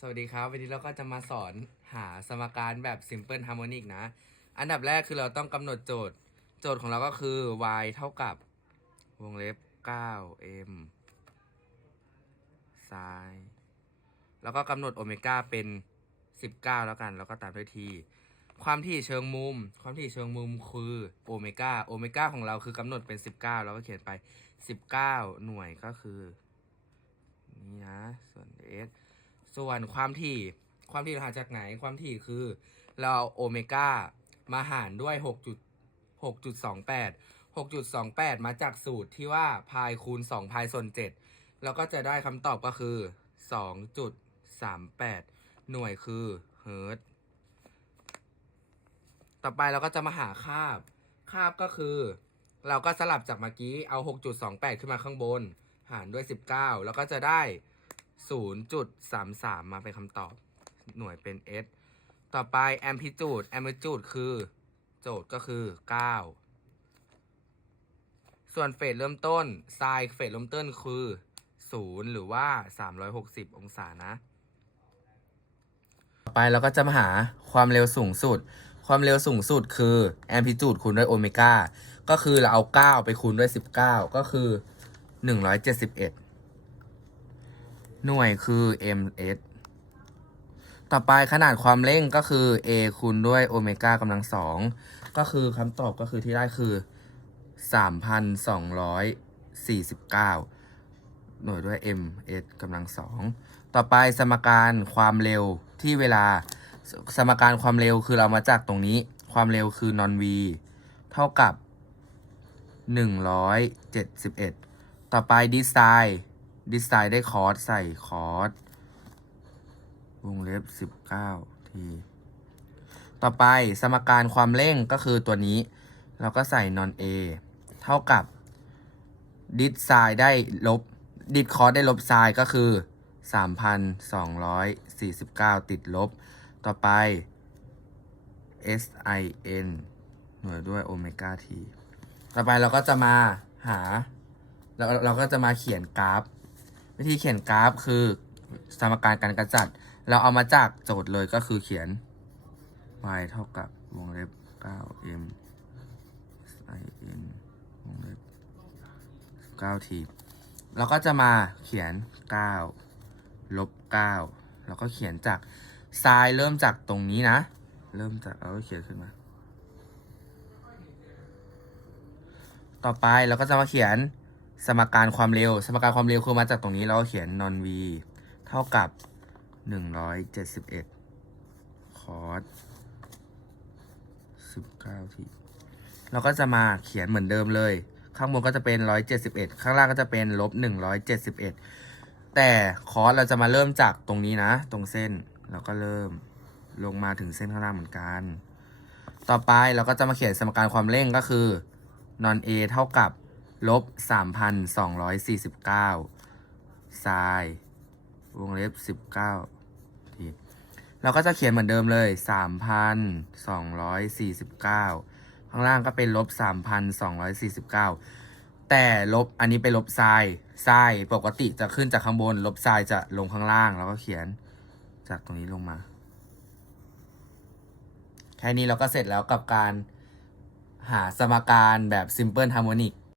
สวัสดีครับวันนี้เราก็จะมาสอนหาสมการแบบ Simple Harmonic นะ อันดับแรกคือเราต้องกำหนดโจทย์ โจทย์ของเราก็คือ y เท่ากับวงเล็บ 9m ซ้ายแล้วก็กำหนดโอเมก้าเป็น 19 แล้วกัน แล้วก็ตามด้วยที ความถี่เชิงมุม ความถี่เชิงมุมคือโอเมก้าโอเมก้าของเราคือกำหนดเป็น 19 แล้วก็เขียนไป 19 หน่วยก็คือ นี่นะ ส่วน ส่วนความถี่ความถี่เราหาจากไหนความถี่คือ เราเอาโอเมก้ามาหารด้วย 6.6.28 6.28 มาจากสูตรที่ว่าพายคูณ 2 พายส่วน 7 แล้วก็จะได้คำตอบก็คือ 2.38 หน่วยคือเฮิร์ตต่อไปเราก็จะมาหาคาบ คาบก็คือ เราก็สลับจากเมื่อกี้เอา 6.28 ขึ้นมาข้างบน หารด้วย 19 แล้วก็จะได้ 0.33มาเป็นคำตอบ หน่วยเป็น s ต่อไป amplitude amplitude คือ โจทย์ก็คือ9ส่วนเฟสเริ่มต้น sin เฟสเริ่มต้นคือ0หรือว่า360องศานะ ต่อไปเราก็จะมาหาความเร็วสูงสุด ความเร็วสูงสุดคือ amplitude คูณด้วยโอเมก้าก็คือเราเอา 9 ไปคูณด้วย 19 ก็คือ 171 หน่วยคือ ms ต่อไปขนาดความเร่งก็คือ a คูณด้วยโอเมก้ากำลังสองก็คือคำตอบก็คือที่ได้คือ 3,249 หน่วยด้วย ms กำลังสองต่อไปสมการความเร็วที่เวลาสมการความเร็วคือเรามาจากตรงนี้ ความเร็วคือ non v เท่ากับ 171 ต่อไปดีไซน์ ดีไซน์ได้คอร์สใส่คอร์สวงเล็บ19ทีต่อไปสมการความเร่งก็คือตัวนี้ เราก็ใส่ non a เท่ากับดิสไซน์ได้ลบดิดคอร์สได้ลบไซน์ก็คือ 3,249 ติดลบ ต่อไป sin หน่วยด้วยโอเมก้าทีต่อไปเราก็จะมาหาเราเราก็จะมาเขียนกราฟ วิธีเขียนกราฟคือสมการการกระจัด เราเอามาจากโจทย์เลยก็คือเขียน y เท่ากับวงเล็บ 9m sin วงเล็บ 9 t เราก็จะมาเขียน 9 ลบ 9 แล้วก็เขียนจากไซน์เริ่มจากตรงนี้นะ เริ่มจากเราเขียนขึ้นมา ต่อไปเราก็จะมาเขียน สมการความเร็ว สมการความเร็วคือมาจากตรงนี้เราเขียน non v เท่ากับ 171คอส19ทีเราก็จะมาเขียนเหมือนเดิมเลย ข้างบนก็จะเป็น 171 ข้างล่างก็จะเป็นลบ 171 แต่คอสเราจะมาเริ่มจากตรงนี้นะ ตรงเส้นเราก็เริ่มลงมาถึงเส้นข้างล่างเหมือนกัน ต่อไปเราก็จะมาเขียนสมการความเร่งก็คือ non a เท่ากับ ลบ3,249ไซน์วงเล็บ19ทีเราก็จะเขียนเหมือนเดิมเลย3,249ข้างล่างก็เป็นลบ3,249แต่ลบอันนี้เป็นลบไซน์ไซน์ปกติจะขึ้นจากข้างบน ลบไซน์จะลงข้างล่าง แล้วก็เขียนจากตรงนี้ลงมา แค่นี้เราก็เสร็จแล้วกับการหาสมการแบบ Simple Harmonic